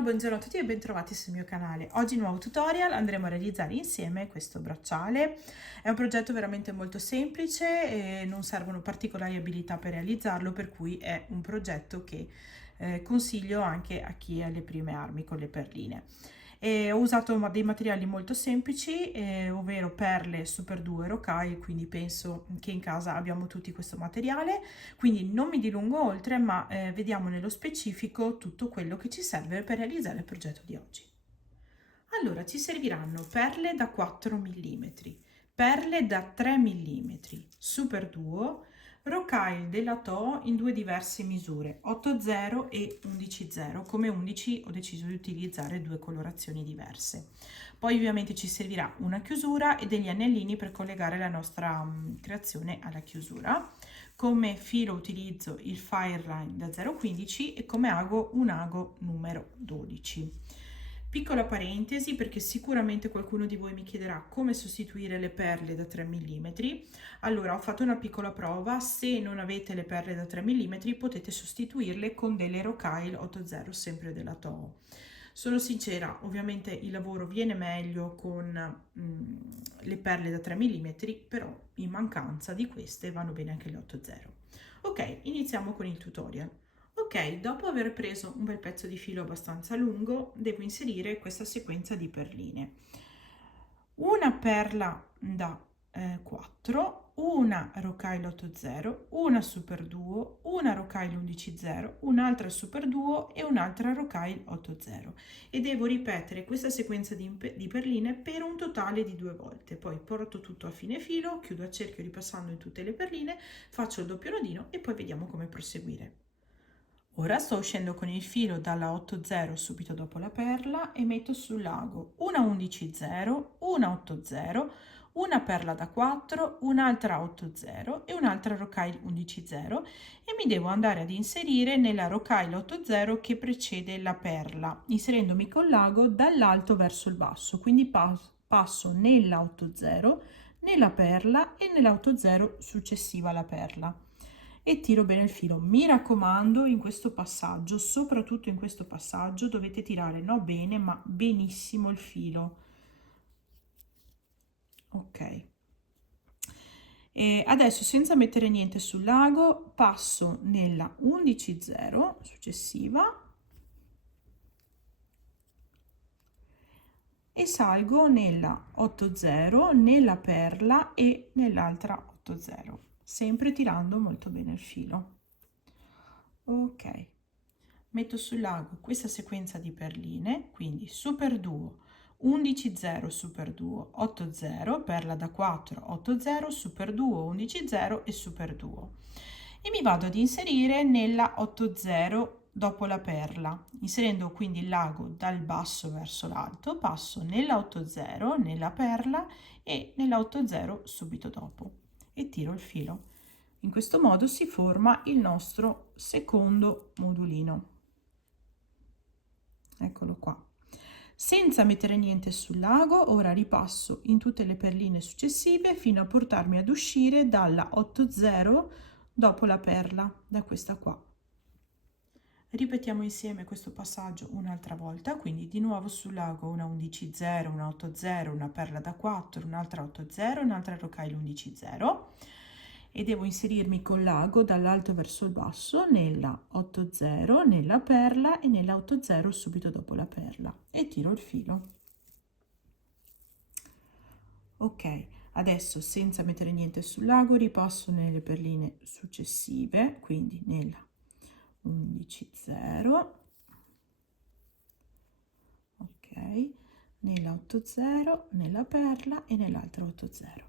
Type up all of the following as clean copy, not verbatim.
Buongiorno a tutti e bentrovati sul mio canale. Oggi nuovo tutorial, andremo a realizzare insieme questo bracciale. È un progetto veramente molto semplice e non servono particolari abilità per realizzarlo, per cui è un progetto che consiglio anche a chi ha le prime armi con le perline. Ho usato dei materiali molto semplici, ovvero perle Super 2 Rocaille, quindi penso che in casa abbiamo tutti questo materiale, quindi non mi dilungo oltre, ma vediamo nello specifico tutto quello che ci serve per realizzare il progetto di oggi. Allora, ci serviranno perle da 4 mm, perle da 3 mm, Super Duo, Rocaille della To in due diverse misure, 8,0 e 11,0. Come 11 ho deciso di utilizzare due colorazioni diverse. Poi ovviamente ci servirà una chiusura e degli anellini per collegare la nostra creazione alla chiusura. Come filo utilizzo il Fireline da 0,15 e come ago un ago numero 12. Piccola parentesi, perché sicuramente qualcuno di voi mi chiederà come sostituire le perle da 3 mm. Allora, ho fatto una piccola prova: se non avete le perle da 3 mm potete sostituirle con delle Rocaille 8,0 sempre della Toho. Sono sincera, ovviamente il lavoro viene meglio con le perle da 3 mm, però in mancanza di queste vanno bene anche le 8,0. Ok, iniziamo con il tutorial. Ok, dopo aver preso un bel pezzo di filo abbastanza lungo, devo inserire questa sequenza di perline. Una perla da 4, una Rocaille 8,0, una Super Duo, una Rocaille 11,0, un'altra Super Duo e un'altra Rocaille 8,0, e devo ripetere questa sequenza di perline per un totale di 2 volte. Poi porto tutto a fine filo, chiudo a cerchio ripassando in tutte le perline, faccio il doppio nodino e poi vediamo come proseguire. Ora sto uscendo con il filo dalla 8,0 subito dopo la perla e metto sull'ago una 11,0, una 8,0, una perla da 4, un'altra 8,0 e un'altra Rocaille 11,0, e mi devo andare ad inserire nella Rocaille 8,0 che precede la perla, inserendomi con l'ago dall'alto verso il basso, quindi passo nella 8,0, nella perla e nella 8,0 successiva alla perla e tiro bene il filo. Mi raccomando, in questo passaggio, soprattutto in questo passaggio, dovete tirare non bene ma benissimo il filo. Ok, e adesso, senza mettere niente sull'ago, passo nella 11,0 successiva e salgo nella 8,0, nella perla e nell'altra 8,0, sempre tirando molto bene il filo. Ok, metto sull'ago questa sequenza di perline, quindi Super Duo, 11,0 Super Duo, 8,0, perla da 4, 8,0, Super Duo, 11,0 e Super Duo, e mi vado ad inserire nella 8,0 dopo la perla, inserendo quindi l'ago dal basso verso l'alto, passo nella 8,0, nella perla e nella 8,0 subito dopo e tiro il filo. In questo modo si forma il nostro secondo modulino. Eccolo qua. Senza mettere niente sull'ago, ora ripasso in tutte le perline successive fino a portarmi ad uscire dalla 8,0 dopo la perla, da questa qua. Ripetiamo insieme questo passaggio un'altra volta, quindi di nuovo sull'ago una 11,0, una 8,0, una perla da 4, un'altra 8,0, un'altra Rocaille 11,0, e devo inserirmi con l'ago dall'alto verso il basso nella 8,0, nella perla e nella 8,0 subito dopo la perla e tiro il filo. Ok, adesso senza mettere niente sull'ago ripasso nelle perline successive, quindi nella 11,0, ok, nella 8,0, nella perla e nell'altra 8,0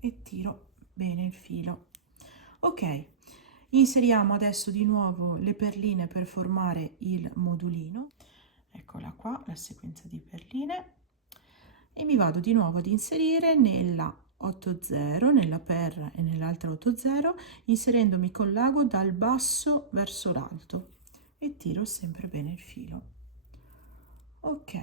e tiro bene il filo. Ok, inseriamo adesso di nuovo le perline per formare il modulino. Eccola qua la sequenza di perline, e mi vado di nuovo ad inserire nella 8,0, nella perla e nell'altra 8,0, inserendomi con l'ago dal basso verso l'alto e tiro sempre bene il filo. Ok,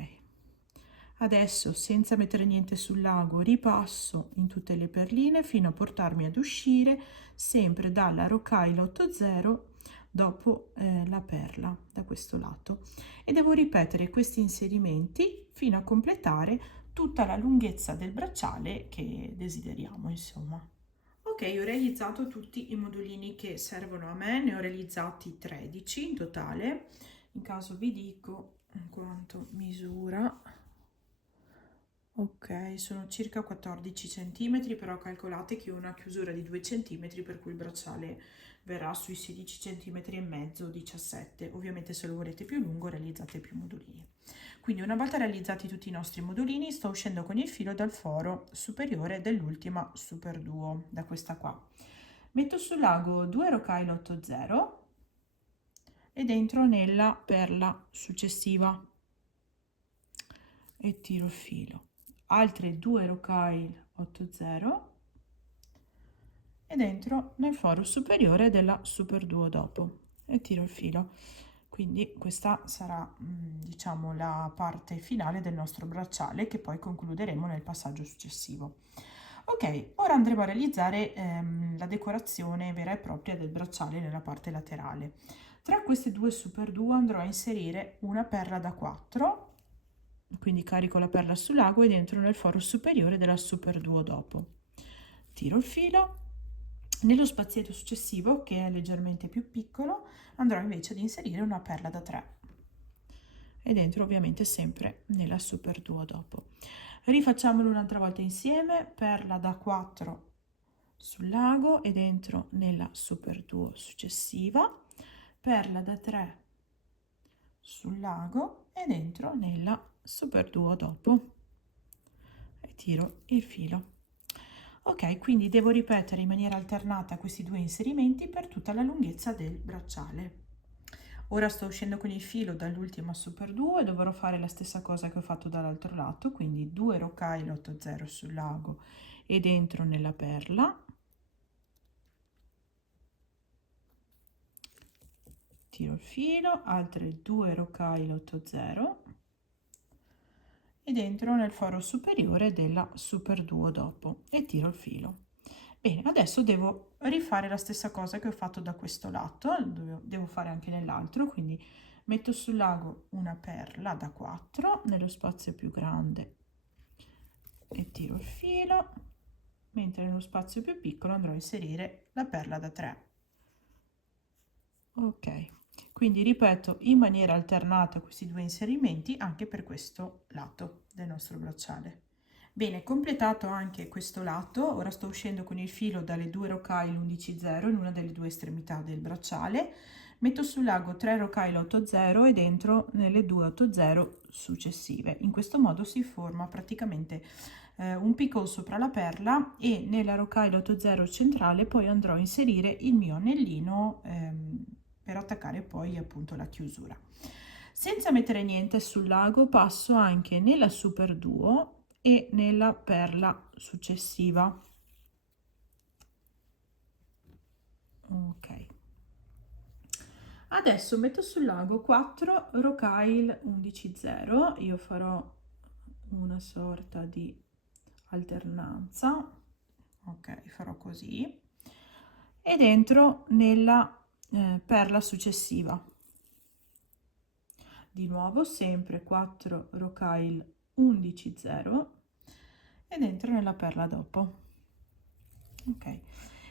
adesso senza mettere niente sull'ago ripasso in tutte le perline fino a portarmi ad uscire sempre dalla Rocaille 8,0 dopo la perla da questo lato, e devo ripetere questi inserimenti fino a completare tutta la lunghezza del bracciale che desideriamo, insomma. Ok, ho realizzato tutti i modulini che servono a me, ne ho realizzati 13 in totale. In caso vi dico quanto misura. Ok, sono circa 14 cm, però calcolate che ho una chiusura di 2 cm, per cui il bracciale verrà sui 16 cm e mezzo, 17. Ovviamente se lo volete più lungo realizzate più modulini. Quindi una volta realizzati tutti i nostri modulini, sto uscendo con il filo dal foro superiore dell'ultima Super Duo, da questa qua. Metto sul lago 2 Rocale 80 ed entro nella perla successiva e tiro il filo. Altre 2 Rocale 80 ed entro nel foro superiore della Super Duo dopo e tiro il filo. Quindi questa sarà diciamo la parte finale del nostro bracciale, che poi concluderemo nel passaggio successivo. Ok, ora andremo a realizzare la decorazione vera e propria del bracciale nella parte laterale. Tra queste due Super Duo andrò a inserire una perla da 4, quindi carico la perla sull'ago ed entro nel foro superiore della Super Duo dopo. Tiro il filo. Nello spazietto successivo, che è leggermente più piccolo, andrò invece ad inserire una perla da 3 ed entro ovviamente sempre nella Super Duo dopo. Rifacciamolo un'altra volta insieme: perla da 4 sul lago ed entro nella Super Duo successiva, perla da 3 sul lago ed entro nella Super Duo dopo e tiro il filo. Ok, quindi devo ripetere in maniera alternata questi due inserimenti per tutta la lunghezza del bracciale. Ora sto uscendo con il filo dall'ultima Super Duo e dovrò fare la stessa cosa che ho fatto dall'altro lato, quindi 2 Rocale 80 sul lago ed entro nella perla, tiro il filo, altre 2 Rocale 80 ed entro nel foro superiore della Super Duo dopo e tiro il filo. Bene, adesso devo rifare la stessa cosa che ho fatto da questo lato, devo fare anche nell'altro, quindi metto sul lago una perla da 4 nello spazio più grande e tiro il filo, mentre nello spazio più piccolo andrò a inserire la perla da 3. Ok, quindi ripeto in maniera alternata questi due inserimenti anche per questo lato del nostro bracciale. Bene, completato anche questo lato, ora sto uscendo con il filo dalle 2 Rocale 11,0 in una delle due estremità del bracciale, metto sul lago 3 Rocale 8,0 ed entro nelle 2 8,0 successive. In questo modo si forma praticamente un piccolo sopra la perla, e nella Rocale 8,0 centrale poi andrò a inserire il mio anellino per attaccare poi appunto la chiusura. Senza mettere niente sul lago passo anche nella Super Duo e nella perla successiva. Ok, adesso metto sul lago 4 Rocale 11,0. Io farò una sorta di alternanza. Ok, farò così ed entro nella perla successiva. Di nuovo sempre 4 Rocale 11,0 ed entro nella perla dopo. Ok,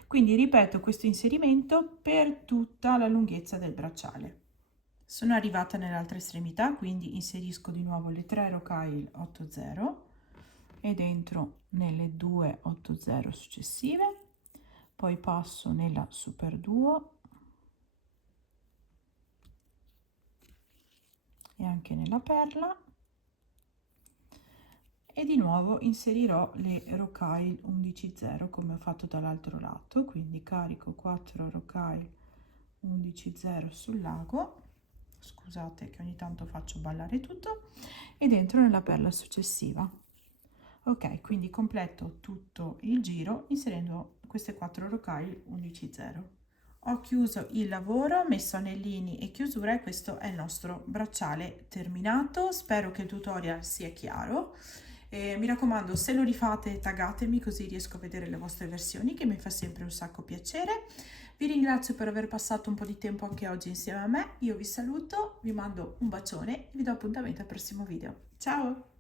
quindi ripeto questo inserimento per tutta la lunghezza del bracciale. Sono arrivata nell'altra estremità, quindi inserisco di nuovo le 3 Rocale 80 ed entro nelle 2 80 successive, poi passo nella Super Duo e anche nella perla e di nuovo inserirò le Rocale 11,0 come ho fatto dall'altro lato, quindi carico 4 Rocale 11,0 sul lago, scusate che ogni tanto faccio ballare tutto, ed entro nella perla successiva. Ok, quindi completo tutto il giro inserendo queste 4 Rocale 11,0. Ho chiuso il lavoro, messo anellini e chiusura, e questo è il nostro bracciale terminato. Spero che il tutorial sia chiaro Mi raccomando, se lo rifate taggatemi così riesco a vedere le vostre versioni, che mi fa sempre un sacco piacere. Vi ringrazio per aver passato un po' di tempo anche oggi insieme a me, io vi saluto, vi mando un bacione e vi do appuntamento al prossimo video. Ciao!